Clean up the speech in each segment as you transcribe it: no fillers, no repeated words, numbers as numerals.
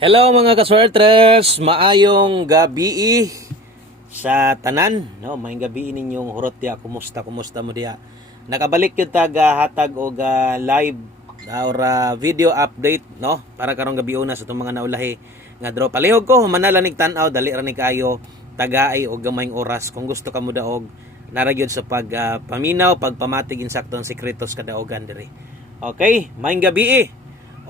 Hello mga kaswertres, maayong gabi sa tanan, no? Maayong gabi ninyong hurot dia. Kumusta mo dia? Nakabalik yung hatag og live or video update, no? Para karong gabi una sa itong mga naulahi nga draw. Palihog ko manalanig tan-aw, dali ra ni kayo tagaay og gamayng oras kung gusto ka mo daog naragyod sa paminaw, pagpamatig insaktong sekretos kadaogan diri. Okay, maayong gabi.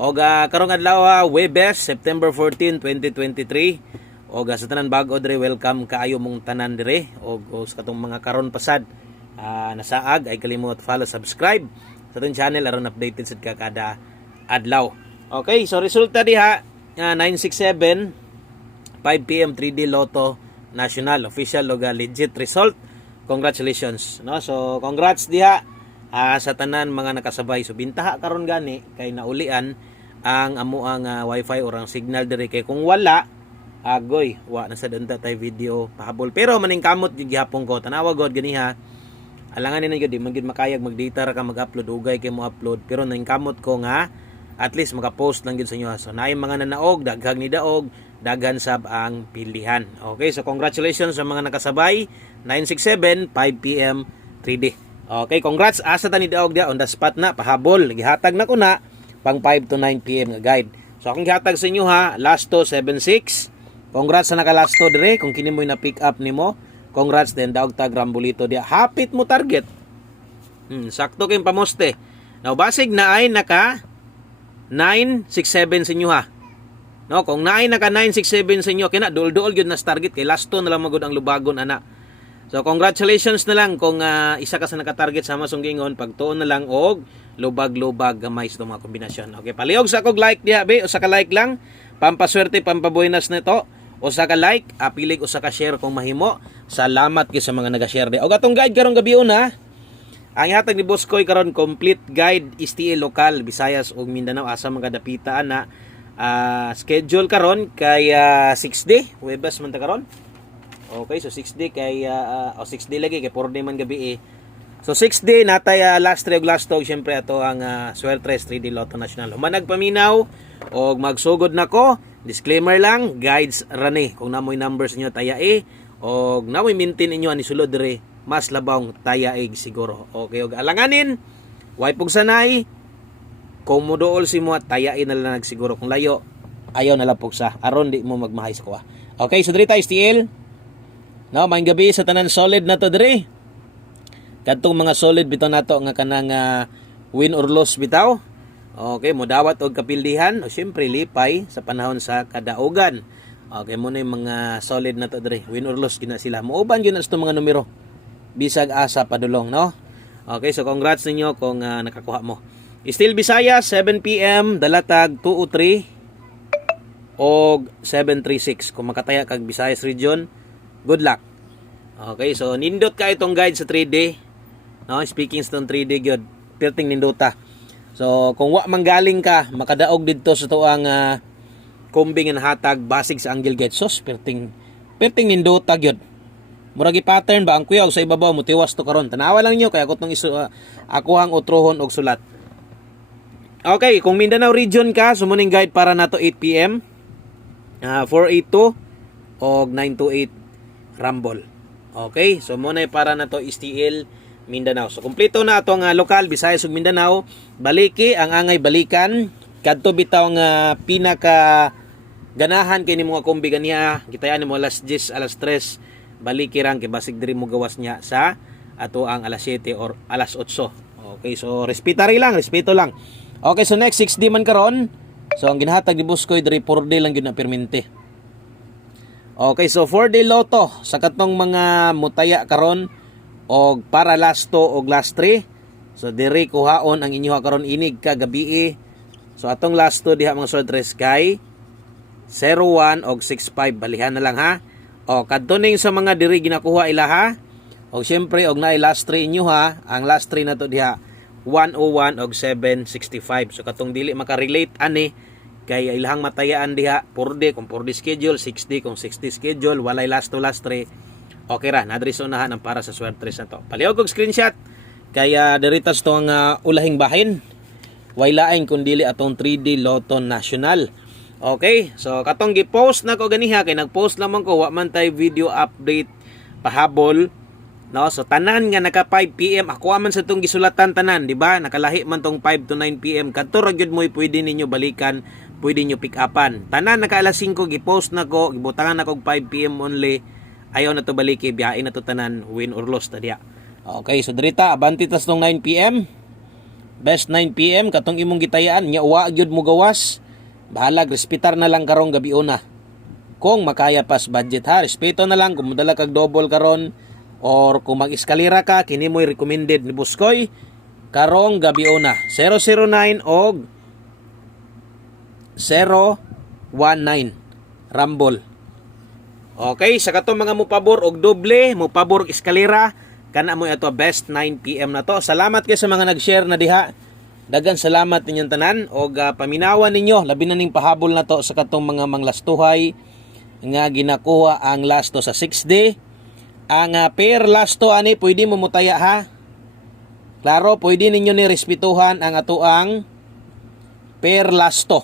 Og karong adlaw Webes, September 14, 2023. Og sa tanan bag-o diri, welcome kaayo mong tanan dire. Og sa katong mga karon pasad nasaag ay kalimot follow, subscribe sa atong channel aron updated sad ka kada adlaw. Okay, so resulta diha 967 5 PM 3D Lotto National official og legit result. Congratulations, no? So congrats diha sa tanan mga nakasabay. So bintaha karon gani kay naulian ang amuang wifi or ang signal diri, kay kung wala agoy wa na sad unta tay video pahabol. Pero maning kamot gyud gihapon ko tanawa god ganiha, alangan ni gyud di man gyud makayag mag-data ra ka mag-upload ugay kay mo upload, pero naning kamot ko nga at least maka-post lang gyud sa inyo. So naay mga nanaog, daghang ni daog, daghan sab ang pilihan. Okay, so congratulations sa mga nakasabay 967 5 PM 3D. Okay, congrats. Asa ta ni daog dia on the spot na pahabol. Gihatag na ko na pang 5 to 9 PM nga guide. So akong gihatag sa inyo ha, last to 76. Congrats sa naka last to dire kung kini mo na pick up nimo. Congrats din daog tag Rambolito dia. Hapit mo target. Sakto kay pamoste. Now basig na ay naka 967 sa inyo ha. No, kung naay naka 967 sa inyo kina duol-duol gyud na target kay last to na lang magud ang lubagon ana. So congratulations na lang kung isa ka sa naka-target sa Amazon gingon, pagtuon na lang og lubag-lubag gamay sa mga kombinasyon. Okay, palihog sa kog like diha be, usa ka like lang, pampaswerte, pampabuenas nito. Usa ka like, pilig usa ka share kung mahimo. Salamat gyud sa mga naga-share di. Og atong guide karong gabi una, ang ihatag ni Boss Koy karon complete guide STA lokal Visayas ug Mindanao asa mga dapitaan na schedule karon kay 6D, Webes man ta karon. Okay, so 6D kay 6D lagi kay 4D man gabi So 6D natay last 3 og last tog syempre ato ang Suertres 3D Lotto National. Humanag paminaw og magsugod nako. Disclaimer lang, guides rani kung namoy numbers niyo taya og namoy maintain inyo ani sulod dire mas labawng tayaig siguro. Okay, og alanganin way pug sanay kung moduol si mo tayain na lang siguro, kung layo ayaw na lang pugsa aron di mo magmahay sa kuha. Okay, so diri tayo STL. No, maayong gabi sa tanan, solid na to dire. Kadtong mga solid bitaw nato nga kanang win or loss bitaw. Okay, modawat og kapildihan o syempre lipay sa panahon sa kadaogan. Okay, mo na yung mga solid na to dire. Win or loss gina sila. Muuban gyud na sa mga numero. Bisag asa padulong, no? Okay, so congrats ninyo kung nakakuha mo. Still Visayas 7 PM dalatag 203 og 736 kung makataya kag Visayas region. Good luck. Okay, so nindot ka itong guide sa 3D. No, speaking sa 3D gyud, perting nindota. So kung wa manggaling ka, makadaog didto sa tuang kumbing nga hatag basig sa angle guide. So perting nindota gyud. Murag pattern ba ang kuya sa ibabaw mo tiwas to karon. Tanawa lang niyo kay ako tong ako ang utrohon og sulat. Okay, kung Mindanao region ka, sumuning guide para nato 8 PM. 482 og 928 Rumble. Okay, so muna para na to STL Mindanao. So kumpleto na atong lokal Visayas ug Mindanao. Baliki ang angay balikan kadto bitaw nga pinaka ganahan kay ni mga kombi ganiya. Gitayan mo alas 10 alas 3 baliki rang kay basig diri mo gawas niya sa ato ang alas 7 or alas 8. Okay, so respeto lang. Okay, so next 6D man karon. So ang ginahatag ni Boss Koy diri 4D lang gyud na permente. Okay, so 4D Lotto sa katong mga mutaya karon og para last 2 og last 3. So diri kuhaon ang inyo karon inig ka gabi. So atong last 2 diha mga Suertres kay 01 og 65 balihan na lang ha. O kadto ning sa mga diri ginakuha ila ha. Og syempre og naay last 3 inyo ha. Ang last 3 na to diha 101 og 765. So katong dili maka-relate ani kay ilahang matayaan diha 4D kung 4D schedule, 6D kung 6D schedule, walay last to last 3. Okay ra, nadri sa unahan ang para sa Suertres na to. Palihog og screenshot kaya diritas to ang ulahing bahin. Way lain kun dili atong 3D Lotto National. Okay, so katong gi-post na ko ganiha kay nag-post lamang ko wa man tay video update pahabol. No, so tanan nga naka 5 PM ako man sa tong gisulatan tanan, di ba? Nakalahi man tong 5 to 9 PM. Kadto ra gyud mo pwede ninyo balikan, pwede nyo pick upan. Tanan naka alas 5 gi-post na ko, gibutangan na kog 5 PM only. Ayaw na to baliki, biyain na to tanan, win or loss ta diya. Okay, so dirita abanti tas tong 9 PM. Best 9 PM katong imong gitayaan nya wa gyud mo gawas. Bahala respetar na lang karong gabi una. Kung makaya pas budget ha, respeto na lang kung modala kag double karon. Or kung mag-eskalera ka, kini mo'y recommended ni Buskoy, karong gabi una. 009 og 019. Rumble. Okay, sa katong mga mupabor og doble, mupabor og eskalera, kana mo ato best 9 PM na to. Salamat kayo sa mga nag-share na diha. Dagan salamat ninyong tanan og paminawan ninyo labi na ning pahabol na to sa katong mga manglastuhay nga ginakuha ang lasto sa 6 day. Ang pair lasto ani pwede mo mutaya ha. Klaro, pwede ninyo ni respetuhan ang atuang pair lasto.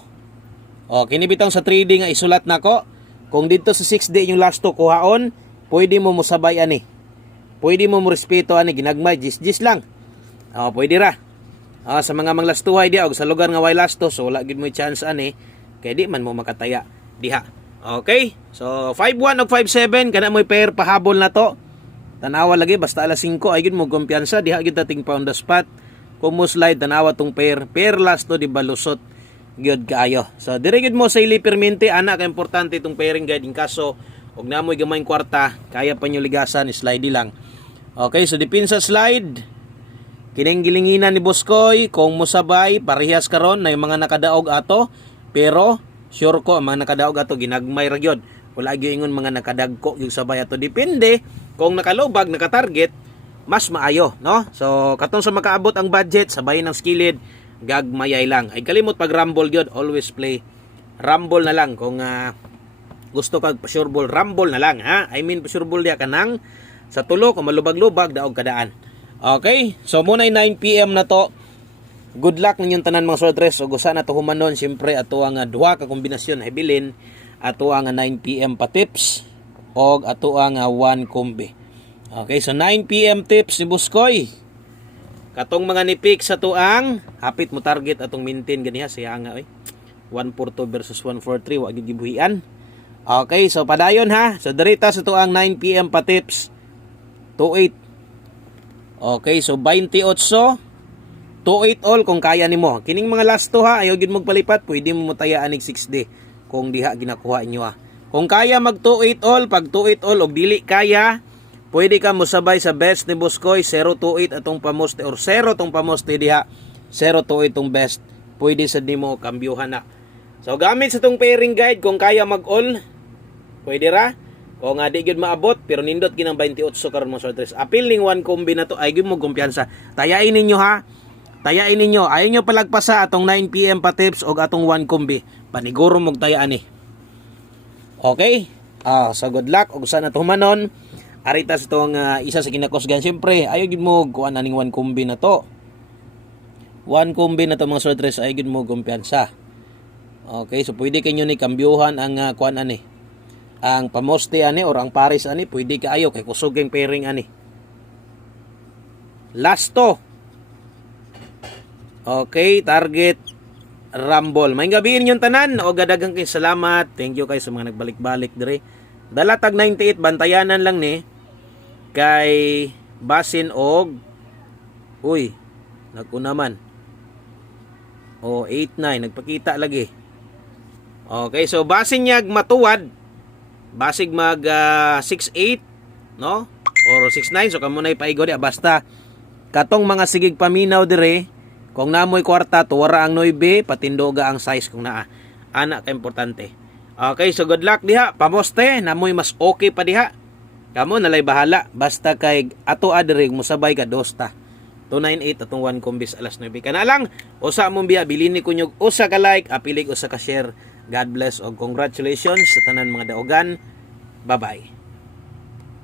O kini bitong sa 3D nga isulat nako. Kung dito sa 6D yung lasto kuhaon, pwede mo musabay ani. Pwede mo respeto ani ginagmay gis lang. O pwede ra. Sa mga manglastuhay diha og sa lugar nga way lasto, so wala gid mo chance ani kay di man mo makataya diha. Okay, so 5-1 o 5-7 kana mo'y pair pahabol na to. Tanawa lagi basta alas 5 ay gid mo kumpiyansa diha gid ating pound the spot. Kung mo slide tanawa tong pair last to di balusot gyud kaayo. So dire gid mo sa ili permente ana ka importante itong pairing guide in kaso og namoy gamayng kwarta kaya pa nyo ligasan slide lang. Okay, so dipin sa slide kining gilinginan ni Buskoy kung mosabay parehas karon na yung mga nakadaog ato pero sure ko ang mga nakadaog ato ginagmay ra gyud. Wala gyud ingon mga nakadagko yung sabay ato depende kung nakalubag nakatarget mas maayo, no? So katong sa makaabot ang budget sabay ng skilled gagmayay lang. Ay kalimot pag rumble gyud always play rumble na lang kung gusto kag sure ball rumble na lang ha. I mean sure ball dia kanang sa tulo kung malubag-lubag daog kadaan. Okay? So muna 9 PM na to. Good luck ninyong tanan mga sordres. O gusa na to humanon. Siyempre ato ang duha ka kombinasyon na ibilin. Ato ang 9 PM pa tips. O ato ang 1 kombi. Okay, so 9 PM tips ni Buskoy. Katong mga nipik sa tuang hapit mo target atong maintain ganiha siya nga 142 versus 143 wa gyud gibuhian. Okay, so padayon ha. So dirita sa tuang 9 PM pa tips. 28. Okay, so 28 28 all kung kaya nimo. Kining mga last to ha, ayaw gid magpalipat, pwede mo mutayaan og 6D kung diha ginakuha inyo ha. Kung kaya mag 28 all, pag 28 all og dili kaya, pwede ka mosabay sa best ni Buskoy 028 atong pamoste or 0 tong pamoste diha, 028 tong best. Pwede sa nimo kambyuhan na. So gamit sa tong pairing guide kung kaya mag all, pwede ra. Kung di gyud maabot pero nindot ginang 28 karon mo sortres. Apil ning 1 kombi na to ay gyud mo kumpiyansa. Tayain ninyo ha. Tayain ninyo. Ayaw nyo palagpasa atong 9 PM pa tips o atong 1 kombi. Paniguro mong tayaan Okay? So good luck. O sana tumanon. Arita sa itong isa sa kinakusgan. Siyempre, ayaw gid mo kuan aning 1 kombi na to. 1 kombi na to mga sortres ayaw gid mo kumpiyansa. Okay, so pwede kanyo ni kambyuhan ang kuan ani. Ang pamoste ani or ang pares ani pwede kaayo kay kusugeng pairing ani. Lasto. Okay, target rumble. Maayong gabi ninyong tanan o gadagang kay salamat. Thank you kay sa mga nagbalik-balik dire. Dalatag 98 bantayanan lang ni kay basin og nagunaman. 89 nagpakita lagi. Okay, so basin nyag matuwad. Basig mag 68 no or 69 so kamo nay paigo di basta katong mga sigig paminaw dire kung namoy kwarta tuwara ang 9 patindoga ang size kung naa ana ka importante. Okay, so good luck diha pamoste namoy mas okay pa diha kamo nalay bahala basta kay ato adire musabay ka dosta 298 atong 1 kombis alas 9 kana lang usa mong biya bilini kunyog usa ka like apilig usa ka share. God bless o congratulations sa tanan mga daogan. Bye-bye.